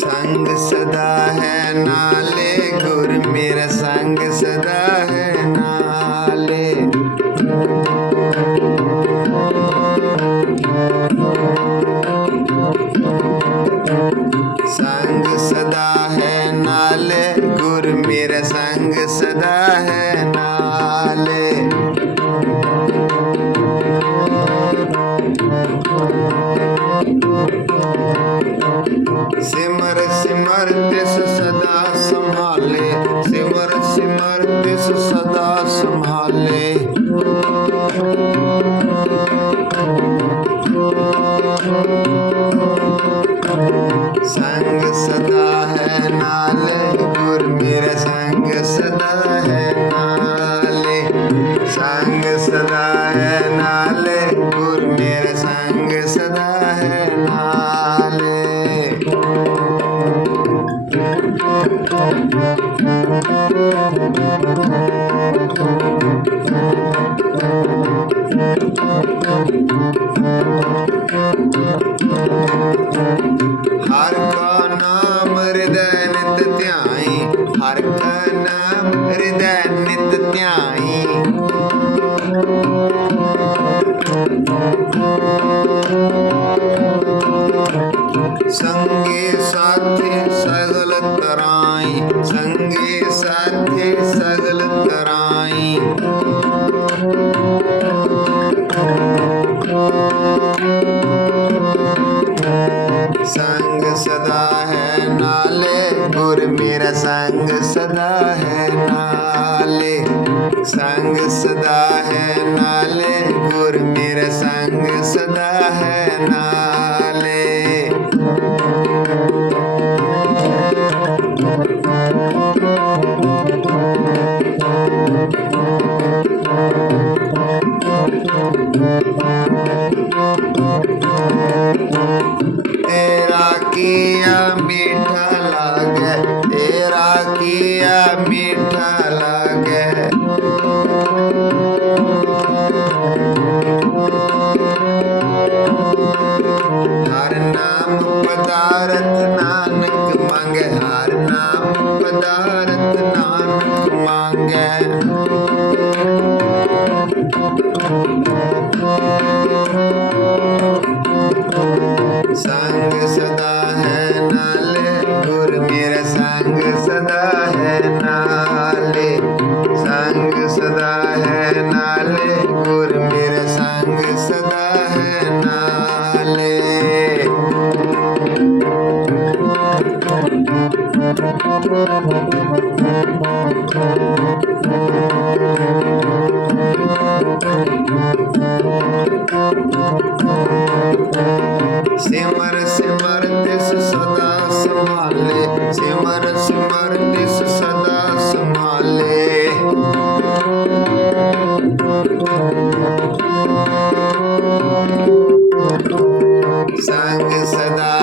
ਸੰਗ ਸਦਾ ਹੈ ਨਾਲੇ, ਗੁਰ ਮੇਰਾ ਸੰਗ ਸਦਾ ਹੈ ਨਾਲੇ। ਸੰਗ ਸਦਾ ਹੈ ਨਾਲੇ, ਗੁਰ ਮੇਰਾ ਸੰਗ ਸਦਾ ਹੈ सिमर तिस सदा संभाले, सिमर सिमर तिस सदा संभाले। संग सदा है नाले गुर मेरा संग सदा है नाले। संग सदा है नाले गुर मेरा संग सदा है नाले। ਹਰ ਕਾ ਨਾਮ ਹਿਰਦੈ ਨਿਤ ਧਿਆਈ ਹਰ ਕਾ ਨਾਮ ਹਿਰਦੈ ਨਿਤ ਧਿਆਈ। संग सदा है नाले, संग सदा है नाले, गुर मेरा संग सदा है नाले। तेरा किया मीठा लागे तेरा किया मीठा लागे। हर नाम पदारथ नानक मांगे, हर नाम पदारथ नानक मांगे। संग सदा है नाले, गुर मेरा संग सदा। सिमर सिमर तिस सदा संभाले सिमर सिमर तिस सदा संभाले संग सदा